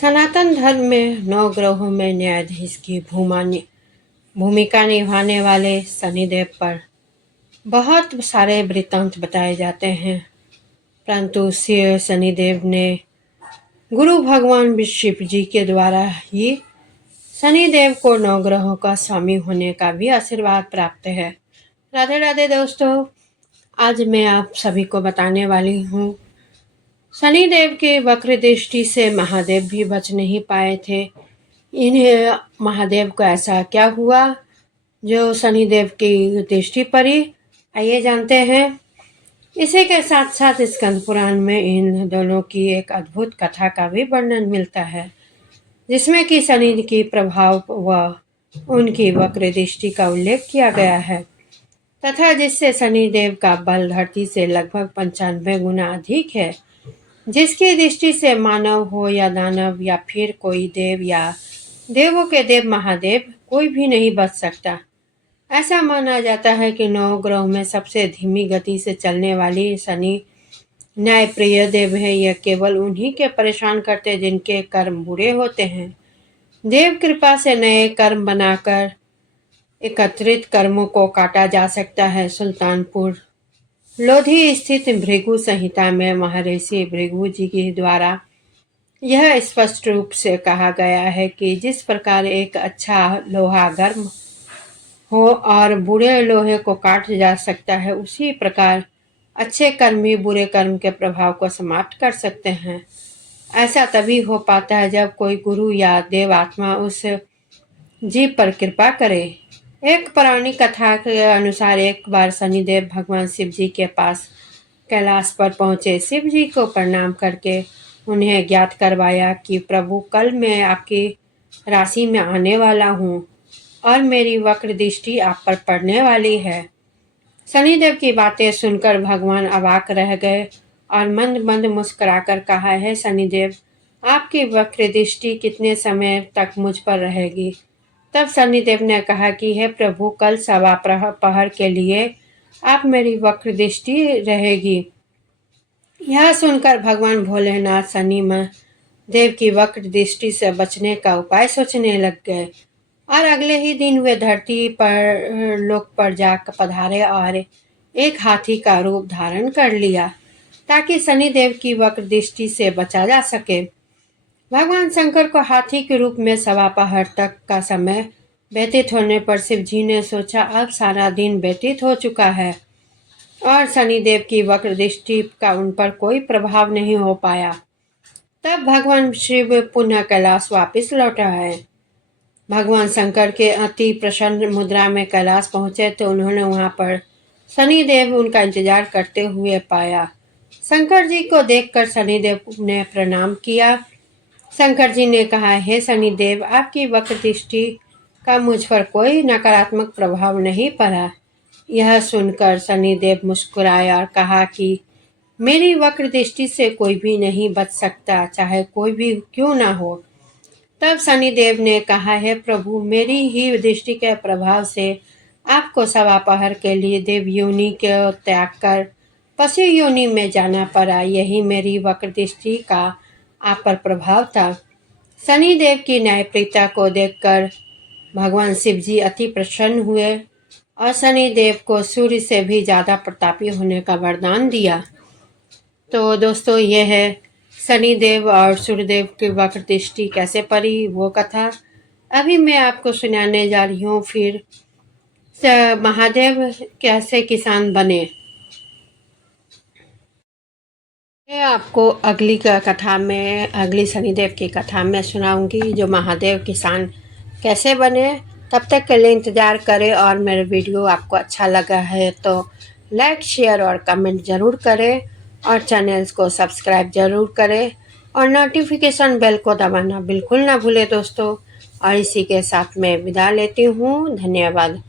सनातन धर्म में 9 ग्रहों में न्यायाधीश की भूमिका निभाने वाले शनिदेव पर बहुत सारे वृत्तांत बताए जाते हैं, परंतु शनिदेव ने गुरु भगवान शिव जी के द्वारा ही शनिदेव को 9 ग्रहों का स्वामी होने का भी आशीर्वाद प्राप्त है। राधे राधे दोस्तों, आज मैं आप सभी को बताने वाली हूँ शनिदेव के वक्र दृष्टि से महादेव भी बच नहीं पाए थे। इन्हें महादेव को ऐसा क्या हुआ जो शनिदेव की दृष्टि पड़ी, आइए जानते हैं। इसी के साथ साथ स्कंद पुराण में इन दोनों की एक अद्भुत कथा का भी वर्णन मिलता है, जिसमें कि शनि की प्रभाव व उनकी वक्र दृष्टि का उल्लेख किया गया है तथा जिससे शनिदेव का बल धरती से लगभग 95 गुना अधिक है, जिसकी दृष्टि से मानव हो या दानव या फिर कोई देव या देवों के देव महादेव कोई भी नहीं बच सकता। ऐसा माना जाता है कि 9 ग्रहों में सबसे धीमी गति से चलने वाली शनि न्यायप्रिय देव है। यह केवल उन्हीं के परेशान करते जिनके कर्म बुरे होते हैं। देव कृपा से नए कर्म बनाकर एकत्रित कर्मों को काटा जा सकता है। सुल्तानपुर लोधी स्थित भृगु संहिता में महर्षि भृगु जी के द्वारा यह स्पष्ट रूप से कहा गया है कि जिस प्रकार एक अच्छा लोहा गर्म हो और बुरे लोहे को काट जा सकता है, उसी प्रकार अच्छे कर्म भी बुरे कर्म के प्रभाव को समाप्त कर सकते हैं। ऐसा तभी हो पाता है जब कोई गुरु या देव आत्मा उस जीव पर कृपा करे। एक पौराणिक कथा के अनुसार एक बार शनिदेव भगवान शिव जी के पास कैलाश पर पहुंचे। शिव जी को प्रणाम करके उन्हें ज्ञात करवाया कि प्रभु, कल मैं आपकी राशि में आने वाला हूँ और मेरी वक्र दृष्टि आप पर पड़ने वाली है। शनिदेव की बातें सुनकर भगवान अवाक रह गए और मंद मंद मुस्कुराकर कहा, है शनिदेव, आपकी वक्र दृष्टि कितने समय तक मुझ पर रहेगी? तब शनिदेव ने कहा कि हे प्रभु, कल 1.25 पहर के लिए आप मेरी वक्र दृष्टि रहेगी। यह सुनकर भगवान भोलेनाथ शनि देव की वक्र दृष्टि से बचने का उपाय सोचने लग गए और अगले ही दिन वे धरती पर लोक पर जाकर पधारे और एक हाथी का रूप धारण कर लिया ताकि शनिदेव की वक्र दृष्टि से बचा जा सके। भगवान शंकर को हाथी के रूप में 1.25 पहर तक का समय व्यतीत होने पर शिव जी ने सोचा, अब सारा दिन व्यतीत हो चुका है और शनिदेव की वक्र दृष्टि का उन पर कोई प्रभाव नहीं हो पाया। तब भगवान शिव पुनः कैलाश वापस लौट आए। भगवान शंकर के अति प्रसन्न मुद्रा में कैलाश पहुंचे तो उन्होंने वहां पर शनिदेव उनका इंतजार करते हुए पाया। शंकर जी को देखकर शनिदेव ने प्रणाम किया। शंकर जी ने कहा, हे शनिदेव, आपकी वक्र दृष्टि का मुझ पर कोई नकारात्मक प्रभाव नहीं पड़ा। यह सुनकर शनिदेव मुस्कुराए और कहा कि मेरी वक्र दृष्टि से कोई भी नहीं बच सकता, चाहे कोई भी क्यों ना हो। तब शनिदेव ने कहा, हे प्रभु, मेरी ही दृष्टि के प्रभाव से आपको 1.25 पहर के लिए देव योनि को त्याग कर पशु योनि में जाना पड़ा। यही मेरी वक्र दृष्टि का आप पर प्रभाव था। शनिदेव की न्यायप्रियता को देखकर भगवान शिव जी अति प्रसन्न हुए और शनिदेव को सूर्य से भी ज़्यादा प्रतापी होने का वरदान दिया। तो दोस्तों, यह है शनिदेव और सूर्यदेव की वक्र दृष्टि कैसे पड़ी वो कथा। अभी मैं आपको सुनाने जा रही हूँ फिर महादेव कैसे किसान बने। मैं आपको अगली कथा में, अगली शनिदेव की कथा में सुनाऊंगी जो महादेव किसान कैसे बने। तब तक के लिए इंतज़ार करें और मेरे वीडियो आपको अच्छा लगा है तो लाइक, शेयर और कमेंट ज़रूर करें और चैनल्स को सब्सक्राइब ज़रूर करें और नोटिफिकेशन बेल को दबाना बिल्कुल ना भूलें दोस्तों। और इसी के साथ मैं विदा लेती हूँ। धन्यवाद।